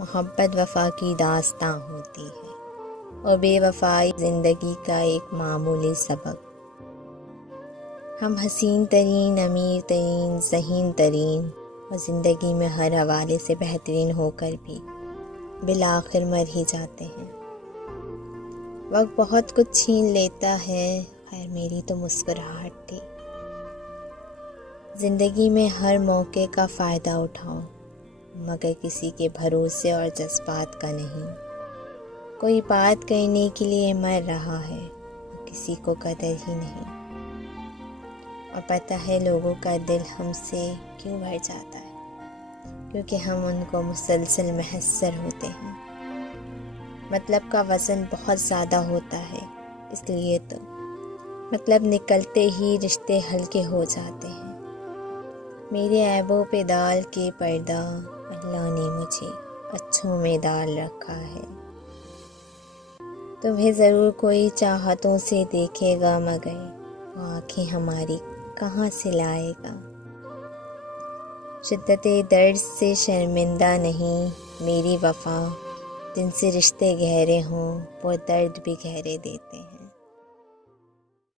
محبت وفا کی داستاں ہوتی ہے اور بے وفائی زندگی کا ایک معمولی سبق۔ ہم حسین ترین، امیر ترین، ذہین ترین اور زندگی میں ہر حوالے سے بہترین ہو کر بھی بالآخر مر ہی جاتے ہیں۔ وقت بہت کچھ چھین لیتا ہے، خیر میری تو مسکراہٹ تھی۔ زندگی میں ہر موقع کا فائدہ اٹھاؤ، مگر کسی کے بھروسے اور جذبات کا نہیں۔ کوئی بات کرنے کے لیے مر رہا ہے، کسی کو قدر ہی نہیں۔ اور پتہ ہے لوگوں کا دل ہم سے کیوں بھر جاتا ہے؟ کیونکہ ہم ان کو مسلسل محسر ہوتے ہیں۔ مطلب کا وزن بہت زیادہ ہوتا ہے، اس لیے تو مطلب نکلتے ہی رشتے ہلکے ہو جاتے ہیں۔ میرے عیبوں پہ ڈال کے پردہ اللہ نے مجھے اچھوں میں ڈال رکھا ہے۔ تمہیں ضرور کوئی چاہتوں سے دیکھے گا، مگر وہ آنکھیں ہماری کہاں سے لائے گا۔ شدت درد سے شرمندہ نہیں میری وفا، جن سے رشتے گہرے ہوں وہ درد بھی گہرے دیتے ہیں۔